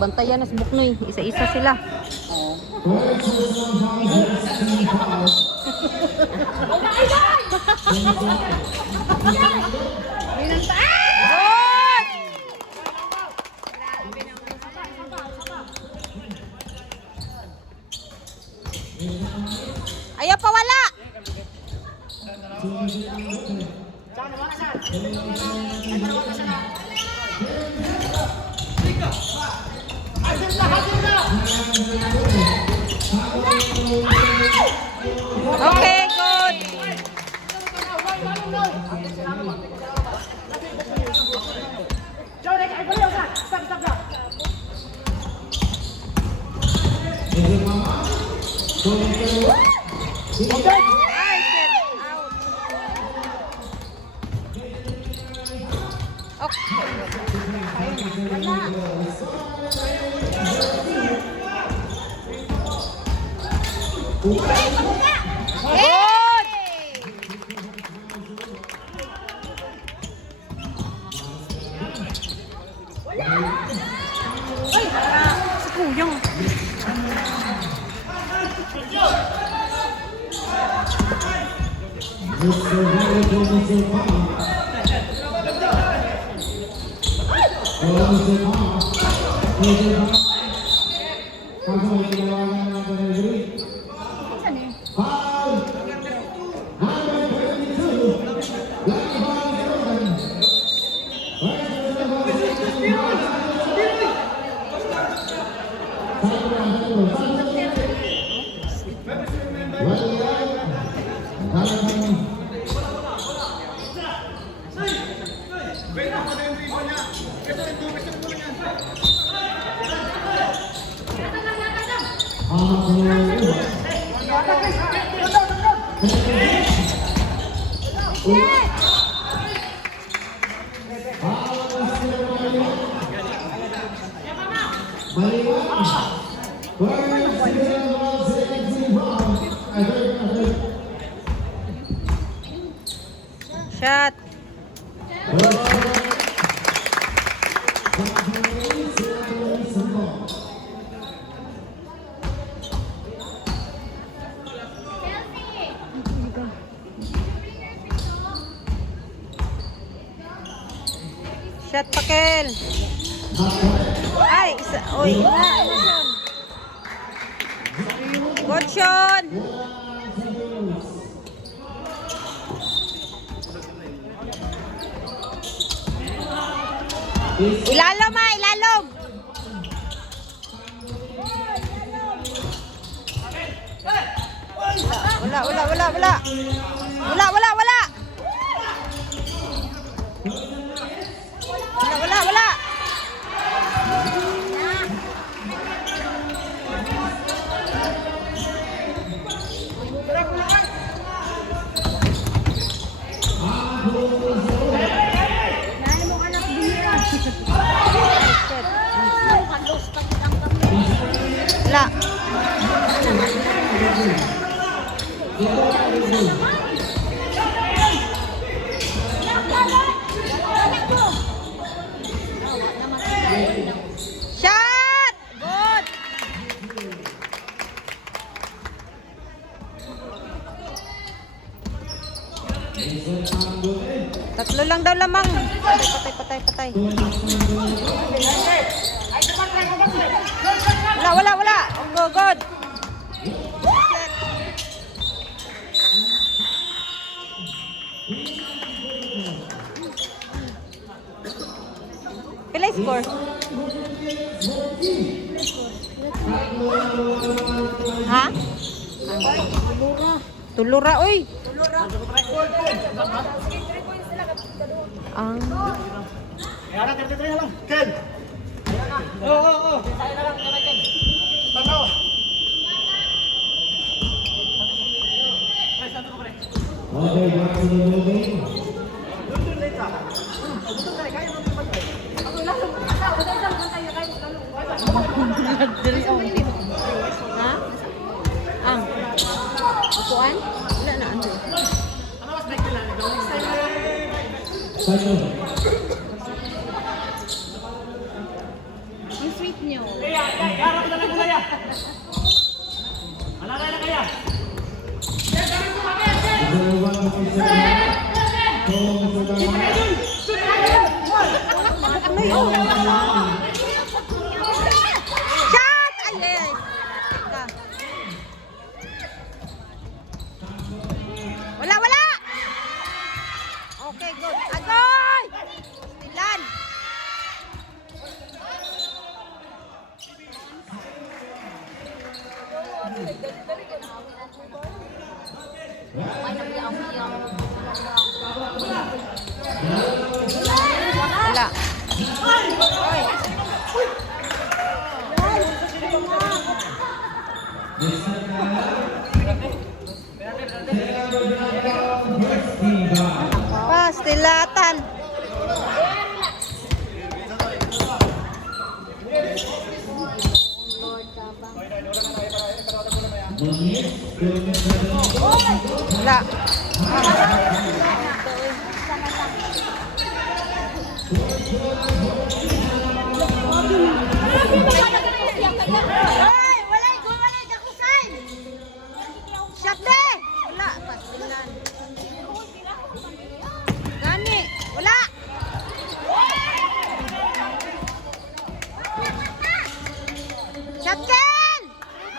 bantayan na sa buknoy. Isa-isa sila. Ayaw pa wala. Okay, good. Shot. Shot pakel. Ay, isa. Oy, good shot. Ilalom ha, ilalom. Wala. Shot! Good! Tatlo lang daw lamang. Patay. Wala. Oh, good. Pilay score. Ha? Tulura, oy. Ayan na, 33 lang. Ken! Oo. Tanaw. Okay, back to the movie. Ha? Ang? Upuan? Wala na, ano? Cycle. Ang sweet nyo. Ano yun? Shot! Ay, yes. Teka. Wala, wala! Okay, good. Agoy! Stilan. Wala. Oy. Pastilatan. Wala. Ay, walay kakusay. Shot de. Wala, pastilan. Gani, wala. Shot Ken.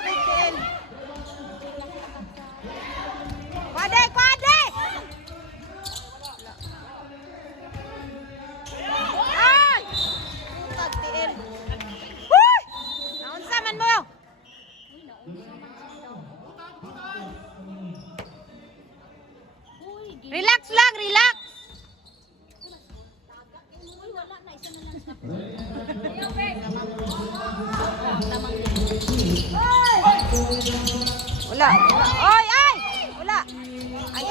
Ken. Kwade, kwade. Ay! Tagtiin. Huy! Naunsa man mo? Relax lang, relax. Wala. Oy, ay! Wala. Ay,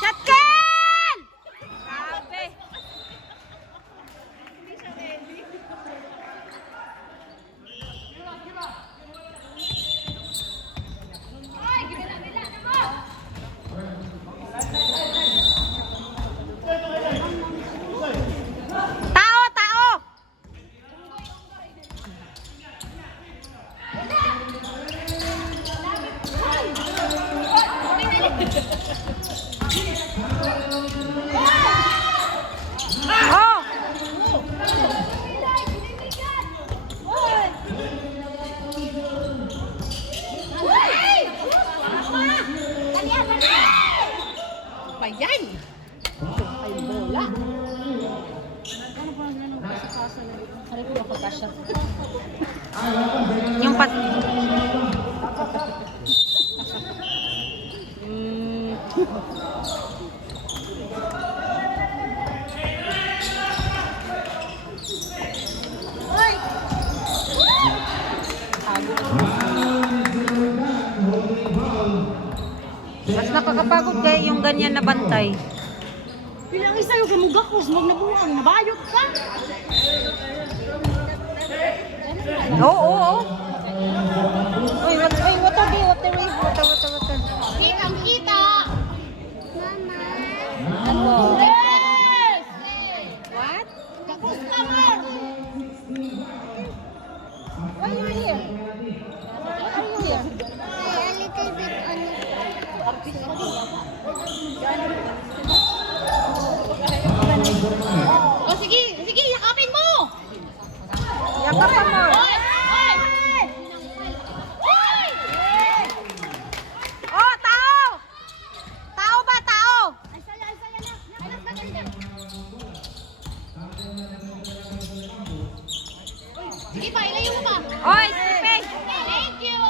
Shotgun! Grabe. Tao, tao. Oh. Payan! Ay, bola. Hari ko ako kasya. Yung pat... Mas nakakapagod kayo yung ganyan na bantay. Bilang isa yung kamugakos, huwag na buwang, nabayot ka! Oo, oo, oo. Uy, water, be, water, wave, water. Kitang kita! Ano? Yes! What? Kakos naman! Why you here? Why are you here? A little bit on Oh, sige, sige, yakapin mo! Yakapan mo. Oy! Oy! Oy! Oh, tao! Tao ba, tao? Ay, saya na. Alas na ganyan. Sige pa, ilayo mo pa. Oy, stripping! Thank you!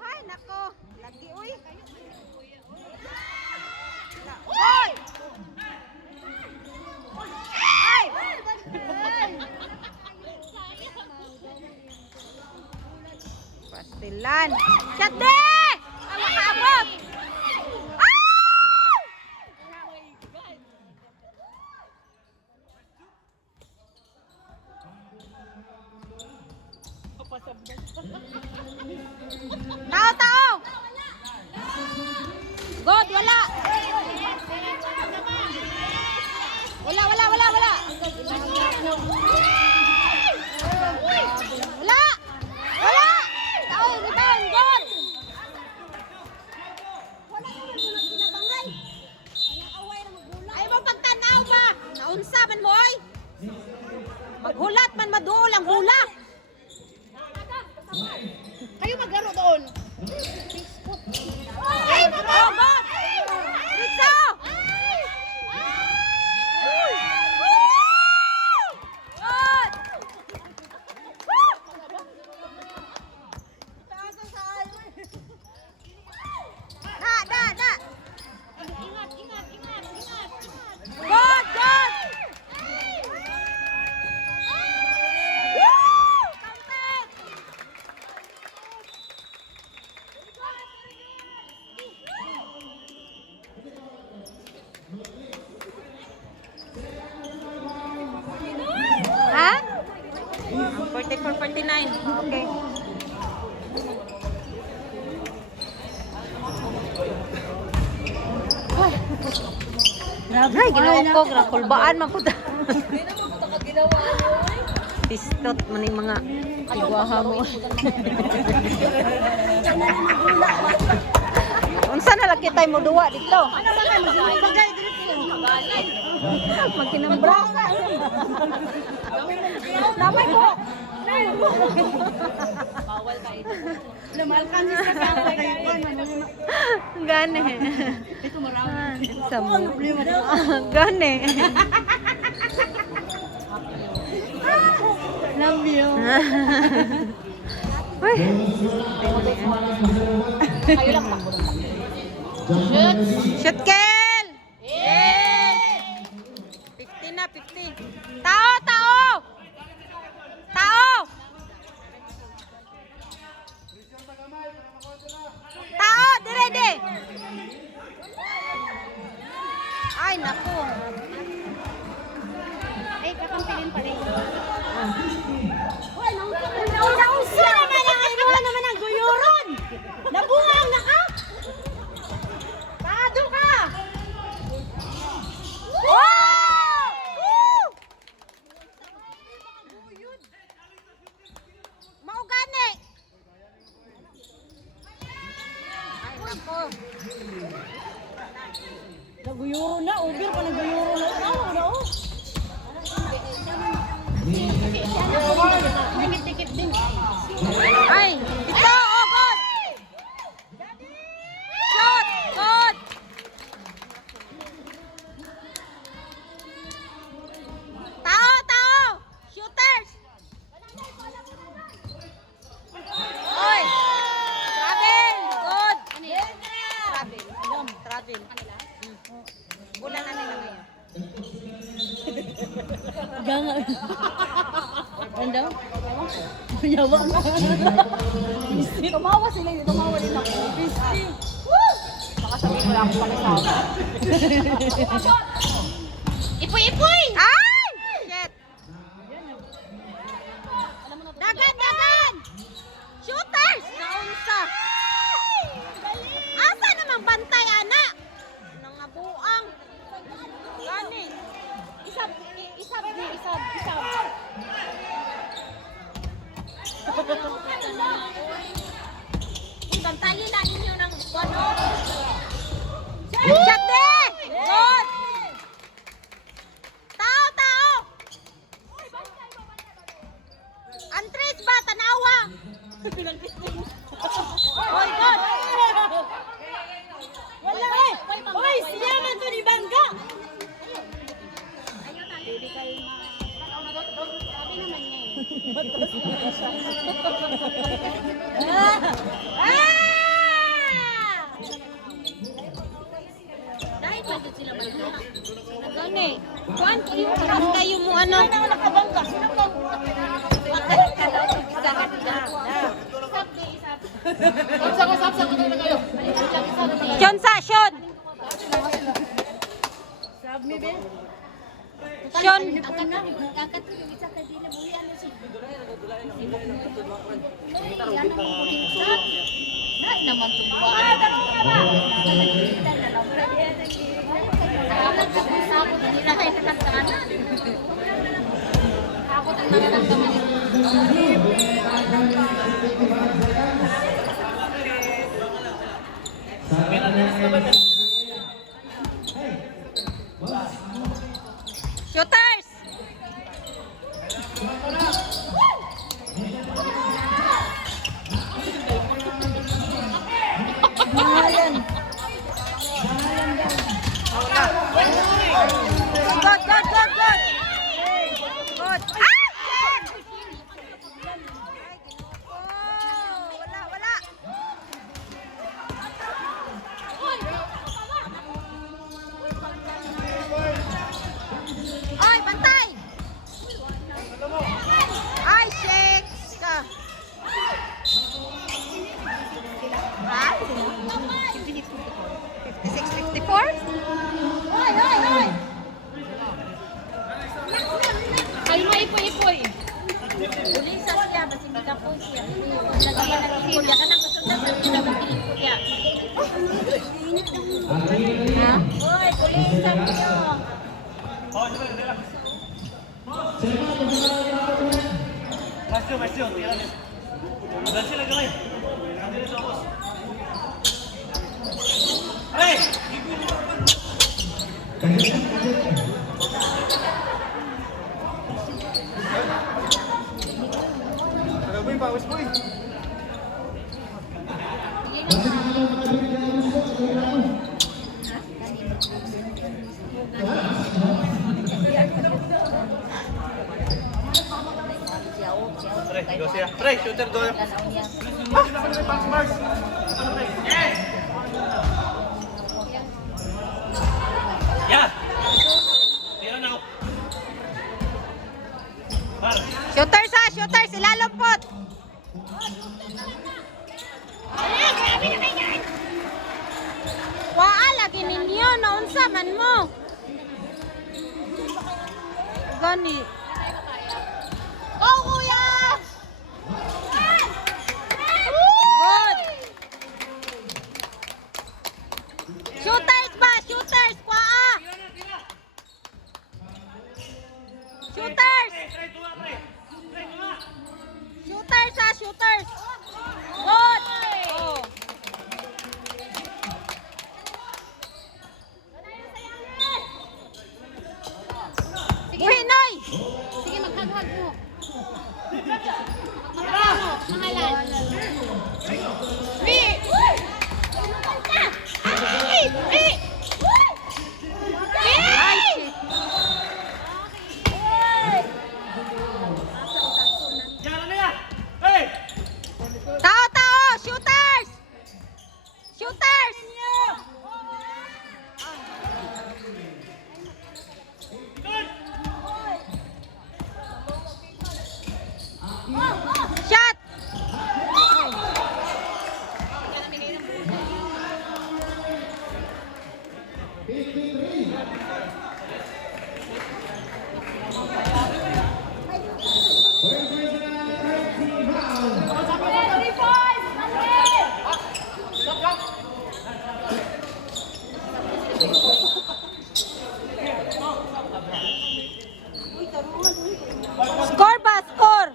Ay, nako. Lagi, uy. Oy! Ay! Pastilan. Shate! Ang makaabot! Ay! Tao, tao! God, wala! Wala! Wala! Wala! Tao, rebound! God! Ay mo pagtanaw ba? Naunsa man mo ay? Maghulat man maduol ang hula. Kayo maglaro doon. Ay, oh, God! Ritzo! God! Da! Ingat. God! God! Counted! Ha? 44-49. Okay. Ay, ginawa ko. Kulbaan man po. Pistot man yung mga tigwaha mo. Unsa na laki tayo mo duwa dito? Magkinambra. Namay ko. Bawal tayo. Lumalkan sa kaya. Gane. Ito marami. Gane. Love you. Uy. Kayo lang pa. Shoot, Kel! Yes! 50 na, 50. Tao! Tao, dire. Ay, naku. Ay, kakampilin pa rin. Naman ang guyuron! Nabunga ang nakap! Tado ka! Wow! Woo! Maugani! Ay, nako. Naguyuro na, ubir pa naguyuro na. Dikit-dikit din. Ay, ito! Oh, God! Shot! God! Tao! Shooters! Oy! Travel! God! Travel. Bulan na nila ngayon. Ganga. Ano? Yawa na. Tumawa sila yun. Tumawa din ako. Baka sabihin ko lang ako pala sa Ipoy! Ay! Shit! Dagan! Shooters! Naunsa! Asa namang bantay, ana? Nangabuang. Gani. Isab. Bantayin na ninyo ng ano? Shot din! Good! Tao! Andres ba? Tanawa! Oy, good! Wala eh! Hoy, siya man to ni Bangga! Dahil pa din sila malala. Nagani. Kuan ko yung harap kayo mo ano? Nakabangga. Sino ba? Chonsa, Shon! Sab mi be. Shon! Akan na. Kakat isa ka dili buhi ano si. Ay, naman tumbuhan. Ay, tanong ka ba? Sakot ang nila kayo katantanan. Sakot ang nararamdaman nila. Shooters! Good, good, good, good. Good. Ah! Shit! Oh, wala, wala. Ay, bantay! Ay, shakes ka. Ha? 56, 54? Ay, ay, ay! Kalma, ipoy-ipoy. Ulisa siya, mas hindi ka po siya. Lagyan ng ipulya ka nang kasundan sa sila ng ipulya. Ha? Uy, ulisa niyo. Maestro, tira niya. Dali sila gamay. Dali sa boss. Hey! Ano boy, pawis boy. Pre, go siya. Pre, shooter doon. Ah, pass marks. Yes! Yeah! Tira na ako. Par. Shooters ha, shooters, ilalapot. Waa, lagi ninyo, naunsa man mo. Gani. Oh, kuya! Good! Shooters ba? Shooters! Waa! Shooters! Shooters ha, shooters! Good! Oh. Uy, Noy! Sige, maghag-hag mo. Pangalan. Mi! Ay! Mi! Ay! Diyan na yan! Hey! Tao, tao! Shooters! Shooters! Shot! Score ba? Score!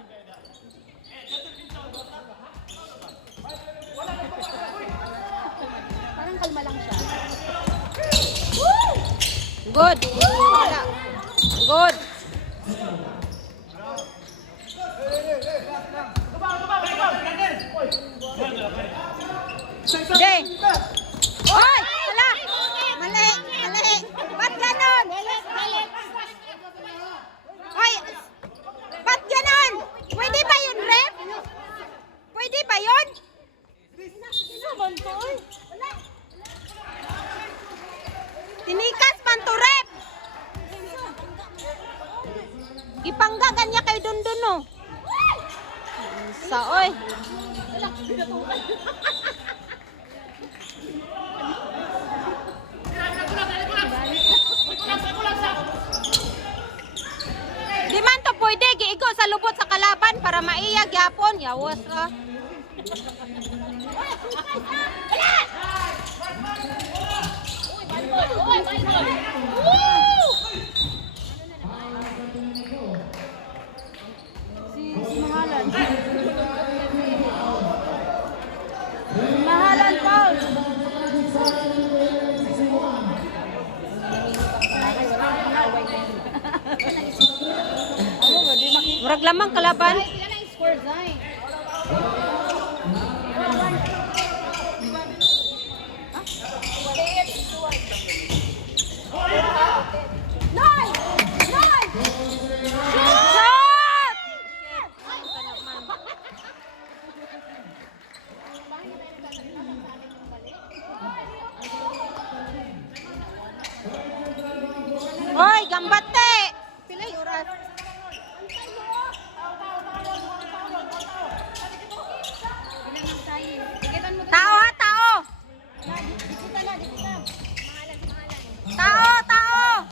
Parang kalma lang siya. Good! Wala. Good! Jay! Hoy! Wala! Mali! Mali! Ba't ganon? Hoy! Ba't ganon? Pwede ba yun, ref? Pwede ba yun? Tinikas man to, ref! Ipanggagan niya kay Dundun, no? Sa, oy! Di man to pwede giigo sa lubot sa kalaban para maiyag yapon. Yawas ah. Si Mahalan. Mahalan, Paul. Murag lamang kalaban. Shot! Hoy, gambate! Pilay oras. Tao ha, tao! Tao, tao!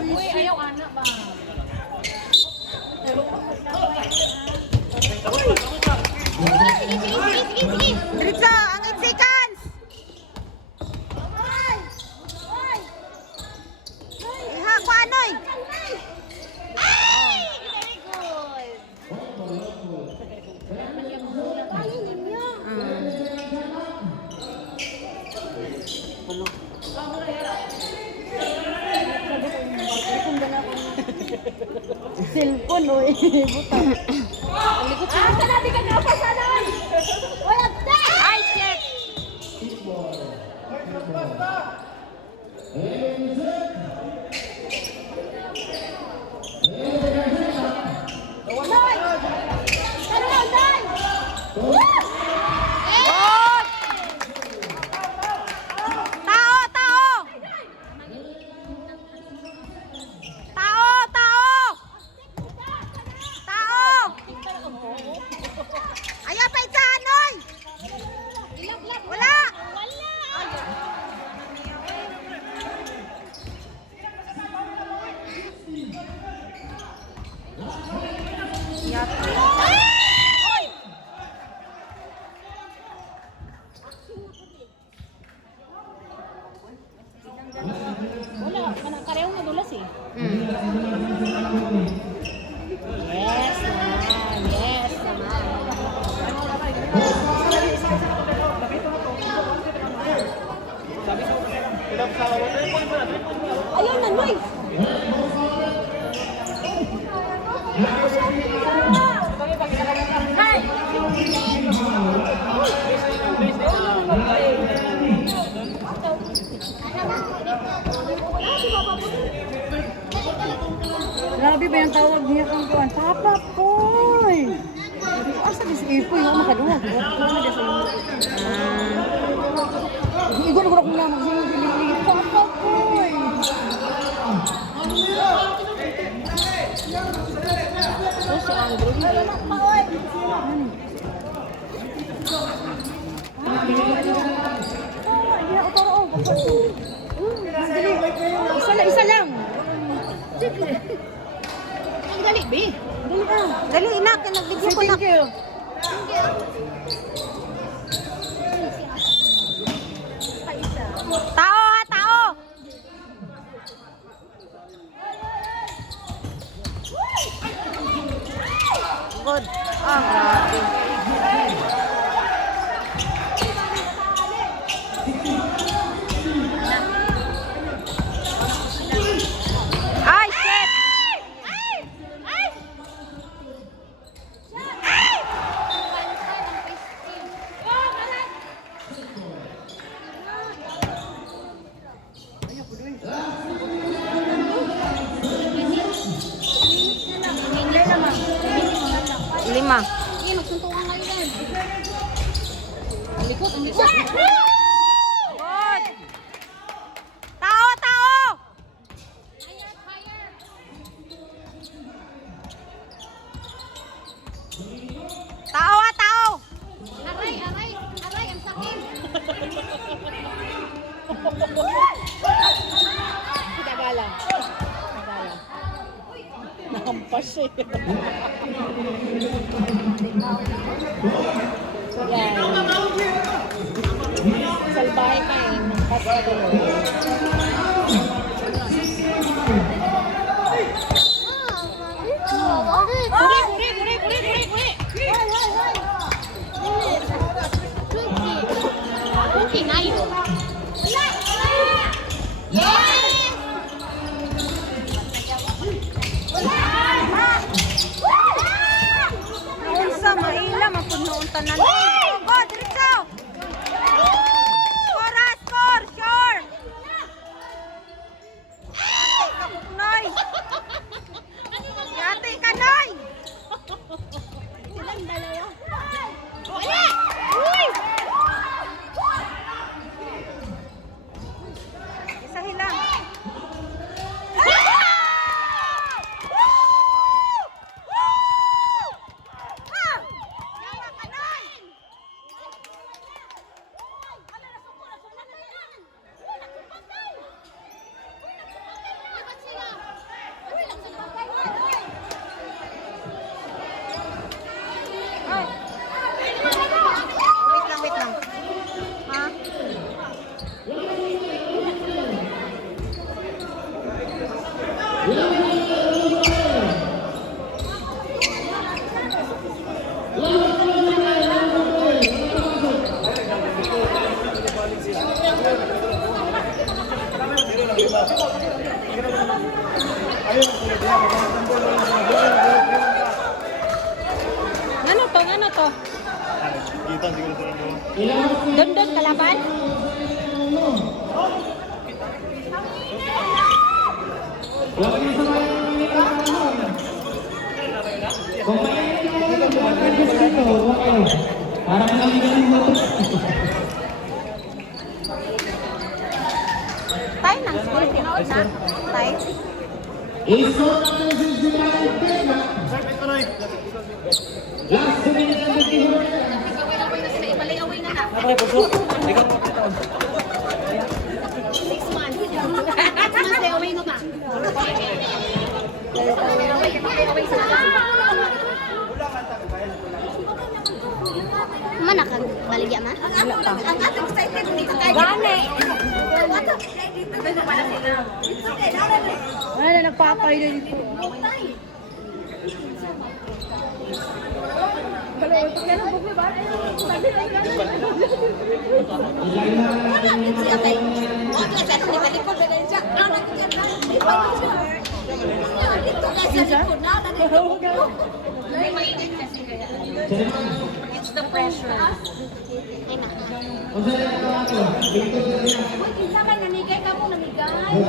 Uy, ayaw anak ba? Diretso, ang 8 seconds! Ha, kuanoy? Cellphone, oy. Buta. Asa natin ka kapasanan? Wala ta! Ay, shit! Good! Tao, tao! Tao, tao! Tao! Ayaw pa itsahan, oy! Wala! Wala, kanang madulas eh. Mm. Yes naman, yes naman. Ayun na, Noy! Grabe ba yung tawag niya kung kuwan? Papa, Poy! Asa di si Ipoy, ako makaduwag. Igo na ko na kung naman siya yung Papa, Poy! Oh, si Andrew. Isa lang. Ang dali, B. Dali ka. Dali, inak. Nag-video ko na. Thank you. Tao ha, tao! Good. Ah, grabe. Ay, shit! Lima. Sige, magsuntukan kayo din. Ang likod, ang likod. Good. Tao, tao! Hampas eh. Yan. Salbahe ka eh. Hampas ka doon. Okay na yun. Naunsa, maila, mapunoon tanan. Go, diretso! Score, score, sure! Yate ka, Buknoy! Yate ka, Noy! Silang dalawa. Wala! Uy! Isa hilang. Wait lang. Ha? Ano to? Kita siguro sa ano. Doon kalaban? Tayo nang school, tinood na. Tayo. Last 2 minutes and 54 Away na na. Napakay po po. Ikaw po. 6 months. 6 months, away na pa. Mana kang baligya ma? Ang atong excited dito kay. Gani. Wala na nagpapay na dito. It's the pressure. Ay na. Kinsa ka namigay ka mo namigay.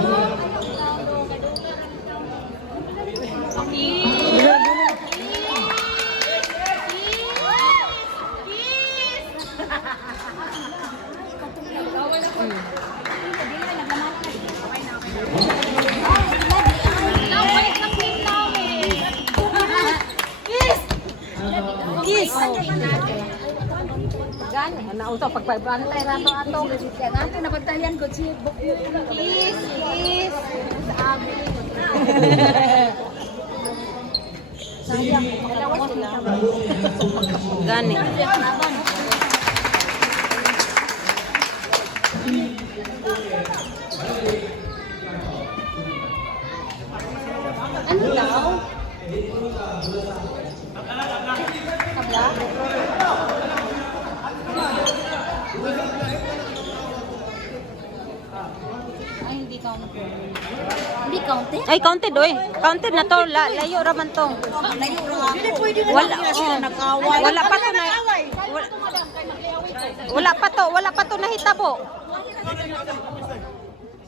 Kiss. Gani, nauto pagpabantay rato ato. Ganto na pagtalian ko si Kiss. Kiss. Sayang, makalawas sila. Gani. ano daw? Kabla. Ay, hindi counted. Hindi counted. Ay, counted oy. Counted na to. Layo raman to. Hindi pwede na Wala. lang sila Oh. nag-away. Wala pa to na. Wala pa to nahitabo.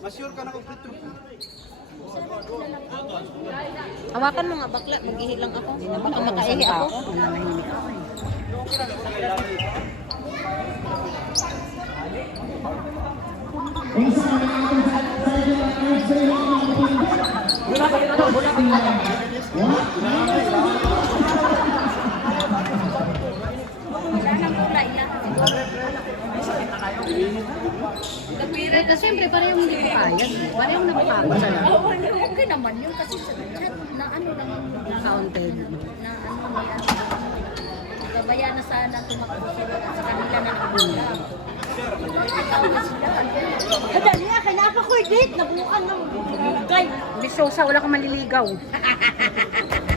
Masyure ka na complete. Hawakan mo nga bakla, maghihilang ako. Baka makaihi ako. Wala nang kulay yan. Eh, kasi siyempre, parehong hindi ko kaya. Parehong napapagod sa lang. Okay naman yun kasi sa na ano naman Counted. na ano niya. Gabaya na sana tumakbo sila sa kanila na nakabula. Tawag sila. Kadali ah, kaya naka-coordinate. Nabukan ng guy. Hindi, Sosa, wala kang maliligaw.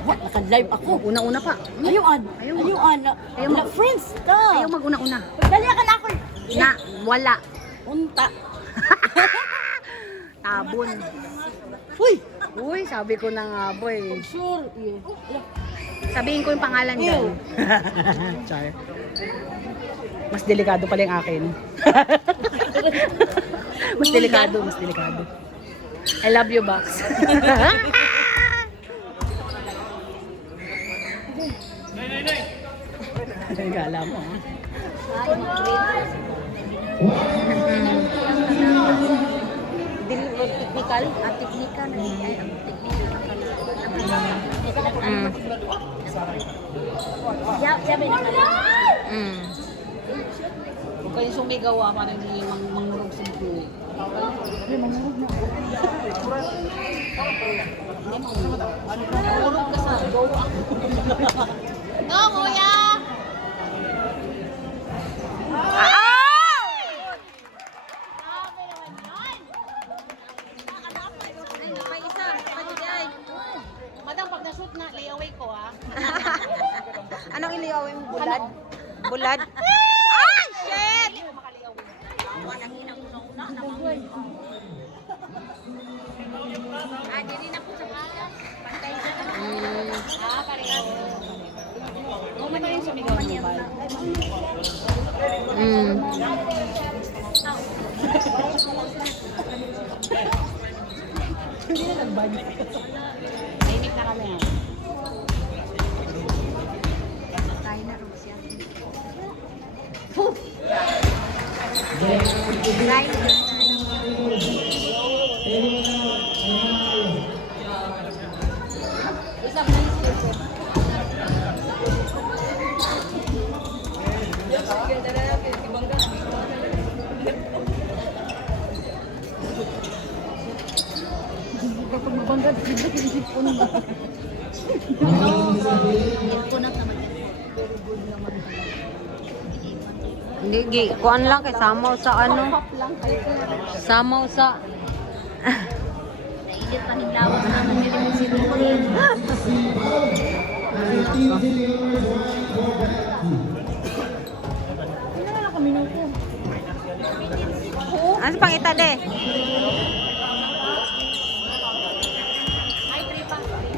What? Naka-live ako. Una-una pa. Ayun. Ayaw. Ayun. Ayaw mo. Friends ka. Ayaw mag-una-una. Dali ka na ako. Na, wala. Unta. Tabon. Uy. Uy, sabi ko na nga, boy. Sure. Sabihin ko yung pangalan dyan. Char. Mas delikado pala yung akin. Mas delikado, mas delikado. I love you, Box. Gala mo, ha? Technical? Technical. Ay, ang technical. Sabi na pala. Huwag kayo sumigaw, ha? Parang hindi mangurog sa buhay. Mangurog ka sa gawa. No, kuya. Ay, may isa. Pagigay. Madam, pag na-shoot na, layaway ko ah. Anong iliawin mo? Bulad? Bulad? Ay, shit! Ah, dili na po sa kaya. Pantay na naman. Ah, pareho. Kuman na yung sumigaw niya ba? Hindi na nagbalik. Nainig na kami. Kain na rin siya. Hindi, kuan lang kay samaw sa ano. Samaw sa Nainit pa ng lawak na nagdilimit si Rudy. ano sa pangita de?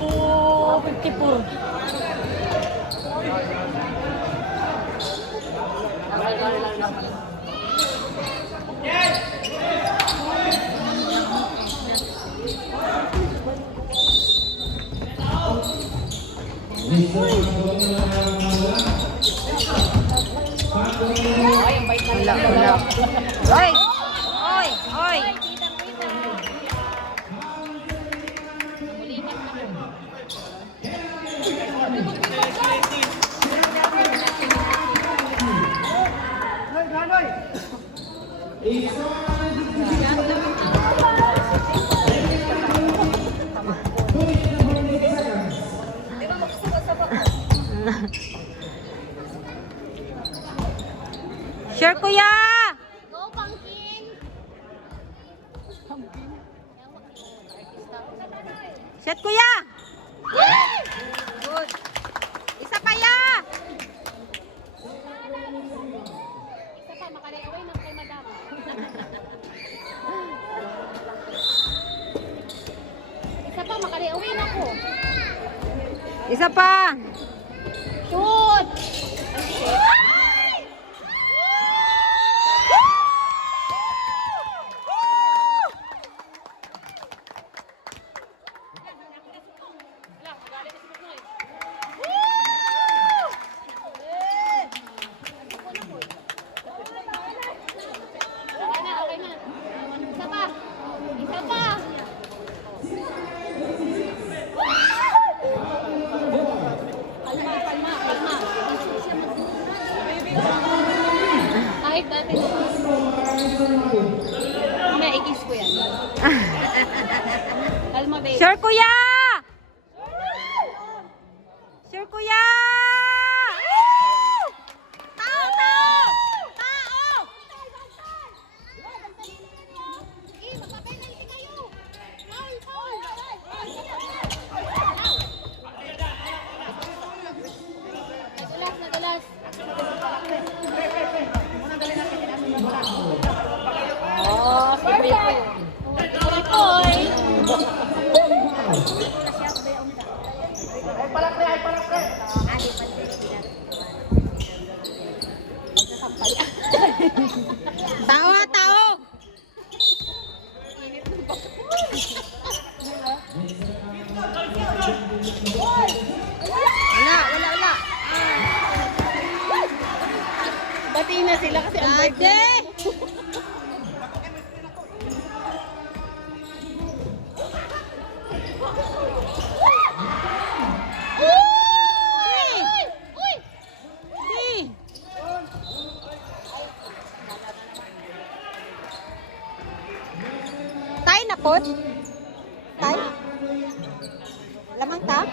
Oh, 54. Wala, wala. Oy! Oy! Oy! Sure, kuya! Go, Pumpkin! Shot, kuya! Good. Isa pa ya! Isa pa, makaliaway na kay madam. Isa pa, makaliaway na ko. Isa pa! Shoot! Isa pa! Isa pa! Kalma, kalma, kalma. Wala. Batiin na sila kasi ang birthday. Ade! Di! Tay na pod? Tay? Lamang ta?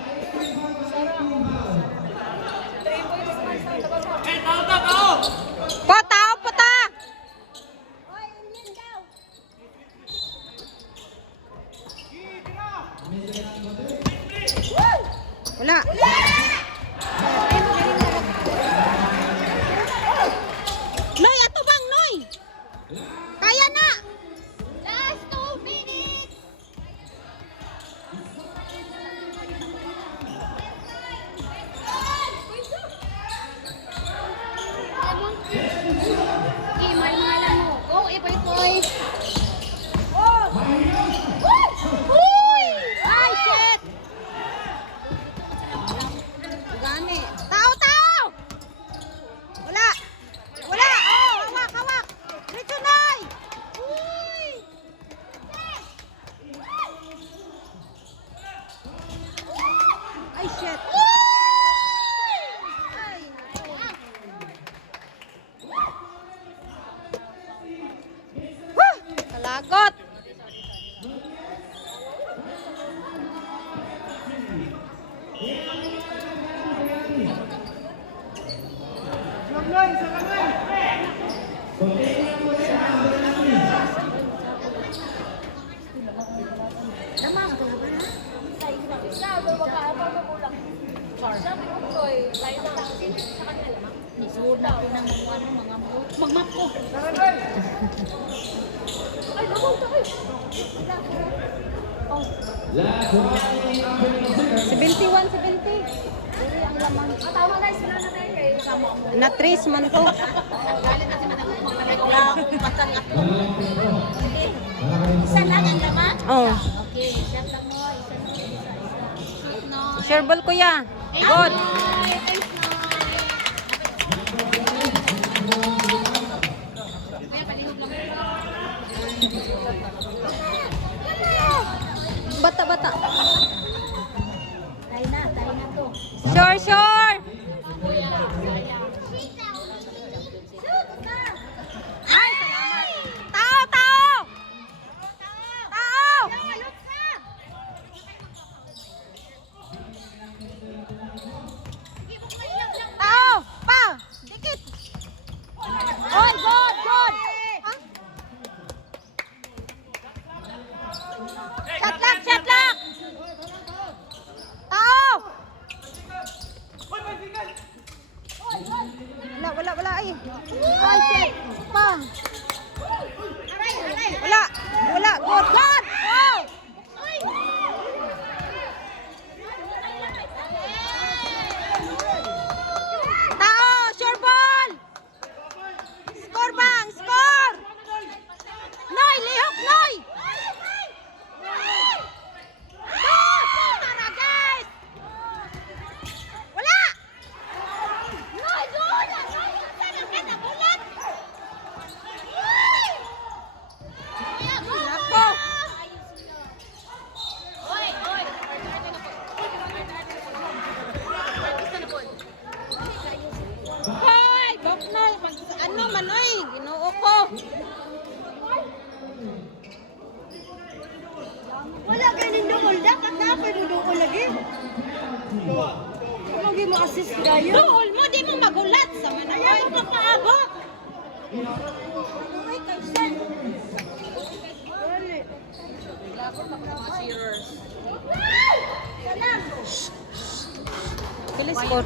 Pa, tao pa ta! Wala. Noy, ato bang, Noy? Kaya na! Last 2 minutes! Ay, shit! Gani. Tao! Wala! Oh, hawak! Diretso, Noy! Ay, shit! Kalagot! Isuod na ko ng mga magmap ko. Last one in 71, 70. Tama na sila na tayo kayo sama mo. Na-trace man to. Wala akong matangat ko. Isa lang ang laman? Oh. Okay, shot lang mo. Isa. Shareball kuya. Good. Bata. Tayo na to. Sure. Ay, salamat. Tao! Tao! Pa! Dikit! Oy, good! Ah? Shot lock! Tao! Wala ay. Ay, shit. Pa. Wala. Good. Oh! Tao, sure ball. Score bang, score. Noy, lihok, Noy. Tara, guys. Wala. Noy, doon. Sayang ka na bulat. Nako. Hoy, Boknol, ano man oy, Ginoo ko. Wala kayo nindungol. Dapat na ako'y mudungol lagi. Lagi mo assist kayo. Duol mo, di mo magulat sa manakoy. Ayaw mo papaabot. Ay, kaysan. Pili score.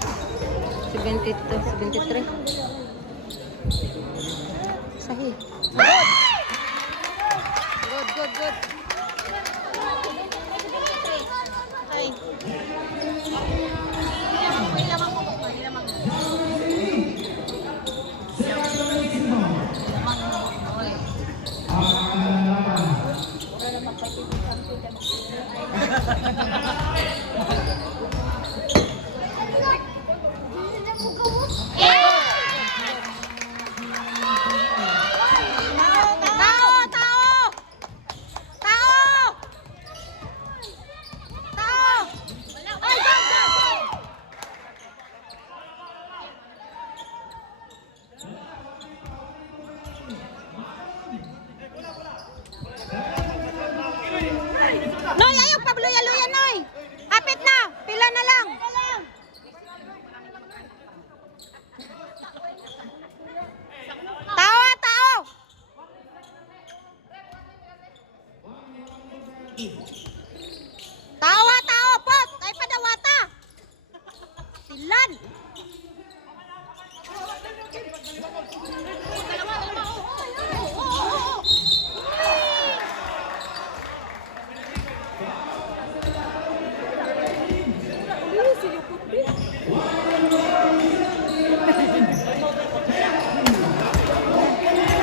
72, 73. Sahih. Good. Ay. yan.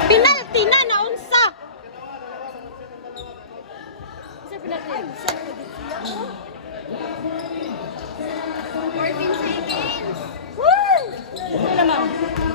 Penalty na naunsa. Isa pinatay. 14 seconds. Woo! Ito naman.